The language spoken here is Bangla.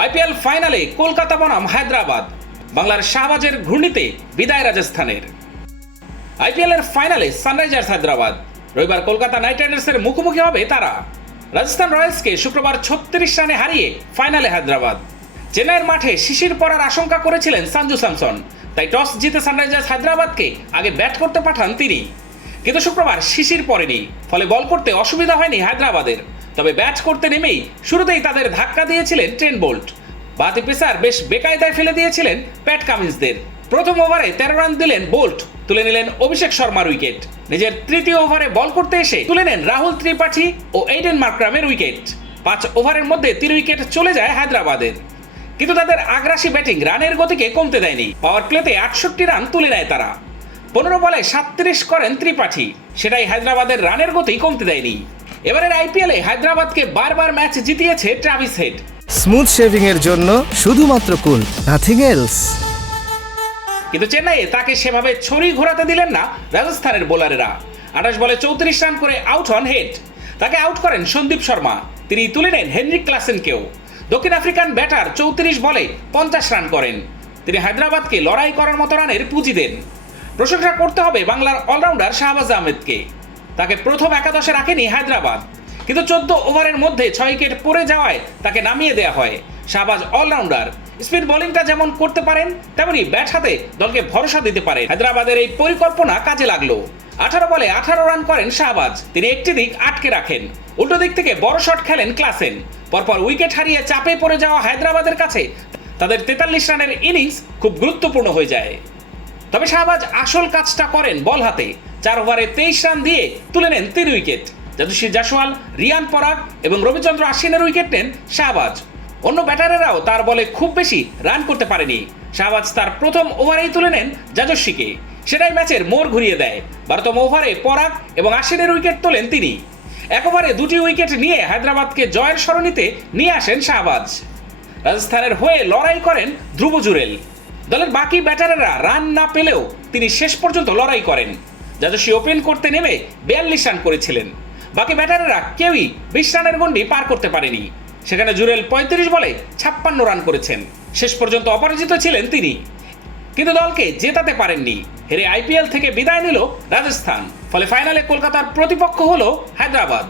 আইপিএল ফাইনালে কলকাতা বনাম হায়দ্রাবাদ, বাংলার শাহবাজের ঘূর্ণিতে বিদায় রাজস্থানের। আইপিএল এর ফাইনালে সানরাইজার্স হায়দ্রাবাদ, রবিবার কলকাতা নাইট রাইডার্সের মুখোমুখি হবে তারা। রাজস্থান রয়্যালসকে শুক্রবার 36 রানে হারিয়ে ফাইনালে হায়দ্রাবাদ। চেন্নাইয়ের মাঠে শিশির পড়ার আশঙ্কা করেছিলেন সঞ্জু স্যামসন, তাই টস জিতে সানরাইজার্স হায়দ্রাবাদকে আগে ব্যাট করতে পাঠান তিনি। কিন্তু শুক্রবার শিশির পড়েনি, ফলে বল করতে অসুবিধা হয়নি হায়দ্রাবাদের। তবে ব্যাট করতে নেমেই শুরুতেই তাদের ধাক্কা দিয়েছিলেন ট্রেন্ট বোল্ট। বাতি পেসার বেশ বেকায়দায় ফেলে দিয়েছিলেন প্যাট কামিন্সদের। প্রথম ওভারে 13 রান দিলেন বোল্ট, তুলে নিলেন অভিষেক শর্মার উইকেট। নিজের তৃতীয় ওভারে বল করতে এসে তুলে নেন রাহুল ত্রিপাঠী ও এইডেন মার্ক্রামের উইকেট। 5 ওভারের মধ্যে 3 উইকেট চলে যায় হায়দ্রাবাদের। কিন্তু তাদের আগ্রাসী ব্যাটিং রানের গতিকে কমতে দেয়নি। পাওয়ার প্লেতে 68 রান তুলে নেয় তারা। 15 বলে 37 করেন ত্রিপাঠী, সেটাই হায়দ্রাবাদের রানের গতি কমতে দেয়নি। এবারের আইপিএলে হায়দ্রাবাদকে বারবার ম্যাচ জিতিয়েছে ট্রাভিস হেড। স্মুথ শেভিং এর জন্য শুধুমাত্র কুল, নাথিং এলস। কিন্তু চেন্নাইয়ে তাকে সেভাবে ছড়ি ঘোরাতে দিলেন না রাজস্থানের বোলারেরা। 28 বলে 34 রান করে আউট হন হেড। তাকে আউট করেন সন্দীপ শর্মা, তিনি তুলে নেন হেনরিক ক্লাসেনকেও। দক্ষিণ আফ্রিকান ব্যাটার 34 বলে 50 রান করেন। তিনি হায়দ্রাবাদকে লড়াই করার মতো রানের পুঁজি দেন। প্রশংসা করতে হবে বাংলার অলরাউন্ডার শাহবাজ আহমেদকে। তাকে প্রথম একাদশে রাখেনি হায়দ্রাবাদ, কিন্তু 14 ওভারের মধ্যে 6 উইকেট পড়ে যাওয়ায় তাকে নামিয়ে দেওয়া হয়। শাহবাজ অলরাউন্ডার, স্পিন বোলিংটা যেমন করতে পারেন, তেমনি ব্যাট হাতে দলকে ভরসা দিতে পারেন। হায়দ্রাবাদের এই পরিকল্পনা কাজে লাগলো। 18 বলে 18 রান করেন শাহবাজ, তিনি একটি দিক আটকে রাখেন। উল্টো দিক থেকে বড় শট খেলেন ক্লাসেন। পরপর উইকেট হারিয়ে চাপে পড়ে যাওয়া হায়দ্রাবাদের কাছে তাদের 43 রানের ইনিংস খুব গুরুত্বপূর্ণ হয়ে যায়। তবে শাহবাজ আসল কাজটা করেন বল হাতে। 4 ওভারে 23 রান দিয়ে তুলে নেন 3 উইকেট। যদুশ্রী জাসওয়াল, রিয়ান পরাগ এবং রবিচন্দ্র আশ্বিনের উইকেট নেন শাহবাজ। অন্য ব্যাটারেরাও তার বলে খুব বেশি রান করতে পারেনি। শাহবাজ তার প্রথম ওভারেই তুলে নেন যশস্বীকে, সেটাই ম্যাচের মোড় ঘুরিয়ে দেয়। 12তম ওভারে পরাগ এবং আশ্বিনের উইকেট তোলেন তিনি। 1 ওভারে 2টি উইকেট নিয়ে হায়দ্রাবাদকে জয়ের সরণিতে নিয়ে আসেন শাহবাজ। রাজস্থানের হয়ে লড়াই করেন ধ্রুব জুরেল। দলের বাকি ব্যাটারেরা রান না পেলেও তিনি শেষ পর্যন্ত লড়াই করেন। যশস্বী ওপেন করতে নেমে 42 রান করেছিলেন। বাকি ব্যাটারেরা কেউই 20 রানের গন্ডি পার করতে পারেনি। সেখানে জুরেল 35 বলে 56 রান করেছেন। শেষ পর্যন্ত অপরাজিত ছিলেন তিনি, কিন্তু দলকে জেতাতে পারেননি। হেরে আইপিএল থেকে বিদায় নিল রাজস্থান। ফলে ফাইনালে কলকাতার প্রতিপক্ষ হলো হায়দ্রাবাদ।